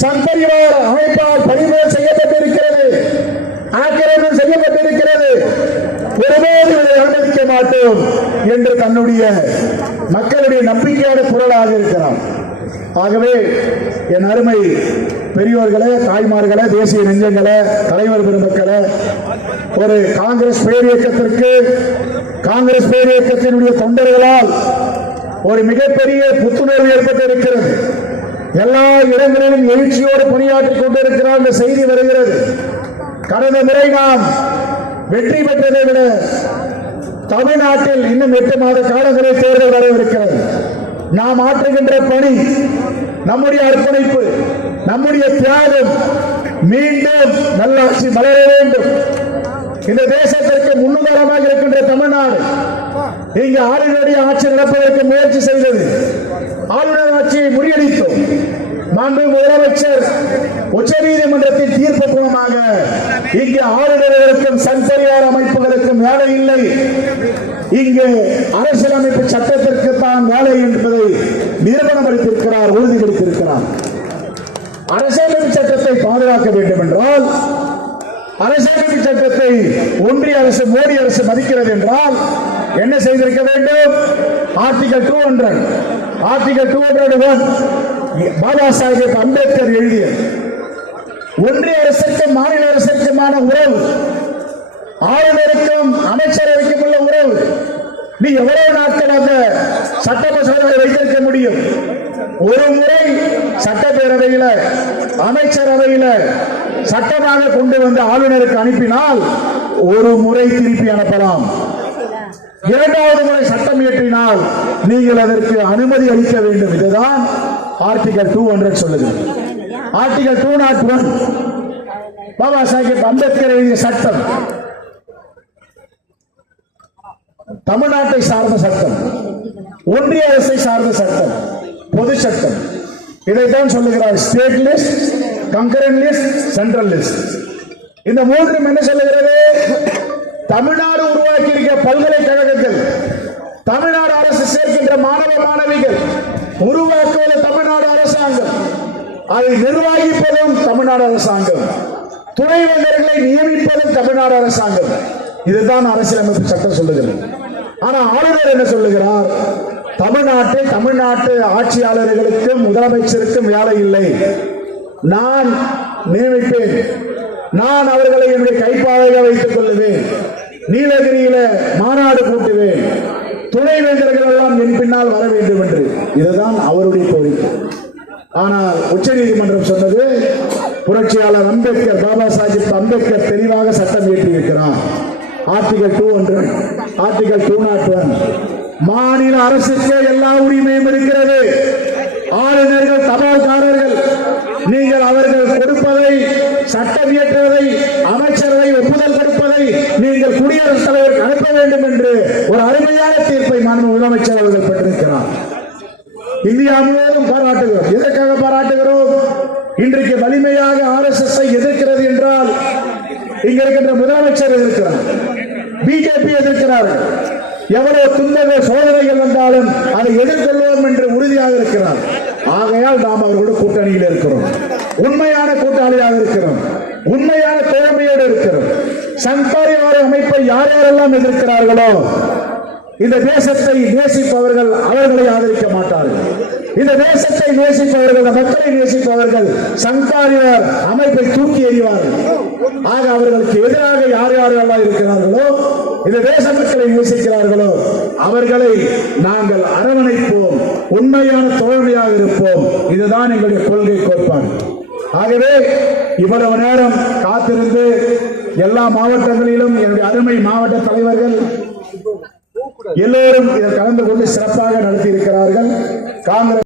சங்கரிவார் அமைப்பால் பறிமுதல் செய்யப்பட்டிருக்கிறது. ஆக்கிரமணம் செய்யப்பட்டிருக்கிறது. ஒருபோது இதை அனுமதிக்க மாட்டோம் என்று தன்னுடைய மக்களுடைய நம்பிக்கையான குரலாக இருக்கிறார். ஆகவே என் அருமை பெரியோர்களே தாய்மார்களே தேசிய நெஞ்சங்களே தலைவர் பெருமக்களே ஒரு காங்கிரஸ் பேரியக்கத்திற்கு காங்கிரஸ் பேரியக்கத்தினுடைய தொண்டர்களால் ஒரு மிகப்பெரிய புத்துணர்வு ஏற்பட்டிருக்கிறது. எல்லா இடங்களிலும் எழுச்சியோடு பணியாற்றிக் கொண்டிருக்கிறார் என்ற செய்தி வருகிறது. கடந்த முறை நாம் வெற்றி பெற்றதை விட தமிழ்நாட்டில் இன்னும் எட்டு மாத காலங்களில் தேர்தல் வரவிருக்கிறது நாம் ஆற்றுகின்ற பணி நம்முடைய அர்ப்பணிப்பு நம்முடைய தியாகம் மீண்டும் நல்லாட்சி மலர வேண்டும். இந்த தேசத்திற்கு முன்னுதாரணமாக இருக்கின்ற தமிழ்நாடு இங்கு ஆளுநருடைய ஆட்சி நடப்பதற்கு முயற்சி செய்தது. ஆளுநர் ஆட்சியை முறியடித்தோம். மாண்பு முதலமைச்சர் உச்சநீதிமன்றத்தின் தீர்ப்பு மூலமாக இங்கு ஆளுநர்களுக்கும் சன்பரிவார அமைப்புகளுக்கும் வேலை இல்லை. இங்கு அரசியலமைப்பு சட்டத்திற்கு தான் வேலை என்பதை நிரூபணம் அளித்திருக்கிறார் உறுதிப்படுத்தியிருக்கிறார் அரசியலமைப்பு சட்டத்தை பாதுகாக்க வேண்டும் என்றால் அரசியலமைப்பு சட்டத்தை ஒன்றிய அரசு மோடி அரசு மதிக்கிறது என்றால் என்ன செய்திருக்க வேண்டும்? Article two hundred article two hundred one. Baba Saheb Ambedkar எழுதிய ஒன்றிய அரசுக்கும் மாநில அரசுக்குமான உறவு. ஆளுநருக்கும் அமைச்சரவைக்கும் உள்ள உறவு. நீ எவ்வளவு நாட்களாக சட்ட மசோதாவை வைத்திருக்க முடியும்? ஒரு முறை சட்டப்பேரவையில அமைச்சரவையில் சட்டமாக கொண்டு வந்து ஆளுநருக்கு அனுப்பினால் ஒரு முறை திருப்பி அனுப்பலாம். இரண்டாவது முறை சட்டம் இயற்றினால் நீங்கள் அதற்கு அனுமதி அளிக்க வேண்டும். இதுதான் ஆர்டிகல் டூ ஹண்ட்ரட் சொல்லுது article two not one Baba Saheb Ambedkar எழுதிய சட்டம். தமிழ்நாட்டை சார்ந்த சட்டம். ஒன்றிய அரசை சார்ந்த சட்டம். பொது சட்டம். இதைத்தான் சொல்லுகிறார் state list concurrent list central list இந்த மூன்றும் என்ன சொல்லுகிறது? தமிழ்நாடு உருவாக்கி இருக்க பல்கலை தமிழ்நாடு அரசு சேர்க்கின்ற மாணவ மாணவிகள் உருவாக்குவது தமிழ்நாடு அரசாங்கம் அதை நிர்வகிப்பதும் தமிழ்நாடு அரசாங்கம். துணைவேந்தர்களை நியமிப்பதும் தமிழ்நாடு அரசாங்கம். இதுதான் அரசியலமைப்பு சட்டம் சொல்லுகிறது. ஆனா ஆளுநர் என்ன சொல்லுகிறார்? தமிழ்நாட்டில் தமிழ்நாட்டு ஆட்சியாளர்களுக்கும் முதலமைச்சருக்கும் வேலை இல்லை. நான் நியமிப்பேன். நான் அவர்களை என்னுடைய கைப்பாவையாக வைத்துக் கொள்ளுவேன். நீலகிரியில மாநாடு கூட்டுவேன். துணைவேந்தர்கள் எல்லாம் என் பின்னால் வர வேண்டும் என்று. இதுதான் அவருடைய கோரிக்கை. ஆனால் உச்சநீதிமன்றம் சொன்னது புரட்சியாளர் அம்பேத்கர் பாபா சாஹிப் அம்பேத்கர் தெளிவாக சட்டம் இயற்றியிருக்கிறார். Article two hundred article two not one. மாநில அரசுக்கு எல்லா உரிமையும் இருக்கிறது. ஆளுநர்கள் தபால்காரர்கள் நீங்கள் அவர்கள் கொடுப்பதை சட்டம் இயற்றுவதை அமைச்சரவை ஒப்புதல் கொடுப்பதை நீங்கள் குடியரசுத் தலைவருக்கு அனுப்ப வேண்டும் என்று ஒரு அருமையான தீர்ப்பை மாநில முதலமைச்சர் அவர்கள் பெற்றிருக்கிறார். இந்தியா முழுவதும் பாராட்டுகிறோம். எதற்காக பாராட்டுகிறோம்? இன்றைக்கு வலிமையாக ஆர் எஸ் எஸ் எதிர்க்கிறது என்றால் இங்க இருக்கின்ற முதலமைச்சர் எதிர்க்கிறார் பிஜேபி எதிர்க்கிறார்கள் எவ்வளவு துன்பங்கள் சோதனைகள் வந்தாலும் அதை எதிர்கொள்வோம் என்று உறுதியாக இருக்கிறார். ஆகையால் நாம் அவர்களோட கூட்டணியில் இருக்கிறோம். உண்மையான கூட்டாளியாக இருக்கிறோம். உண்மையான தோழமையோடு இருக்கிறோம். சங்காரிவார அமைப்பை யார் யாரெல்லாம் எதிர்க்கிறார்களோ இந்த தேசத்தை நேசிப்பவர்கள் அவர்களை ஆதரிக்க மாட்டார்கள். இந்த தேசத்தை நேசிப்பவர்கள் மக்களை நேசிப்பவர்கள் சங்காரியார் அமைப்பை தூக்கி எறிவார்கள். ஆக அவர்களுக்கு எதிராக யார் யாரெல்லாம் இருக்கிறார்களோ இந்த தேச மக்களை நேசிக்கிறார்களோ அவர்களை நாங்கள் அரவணைப்போம். உண்மையான தோல்வியாக இருப்போம். இதுதான் எங்களுடைய கொள்கை கோட்பாடு. ஆகவே இவ்வளவு நேரம் காத்திருந்து எல்லா மாவட்டங்களிலும் என்னுடைய அருமை மாவட்ட தலைவர்கள் எல்லோரும் இதில் கலந்து கொண்டு சிறப்பாக நடத்தி இருக்கிறார்கள் காங்கிரஸ்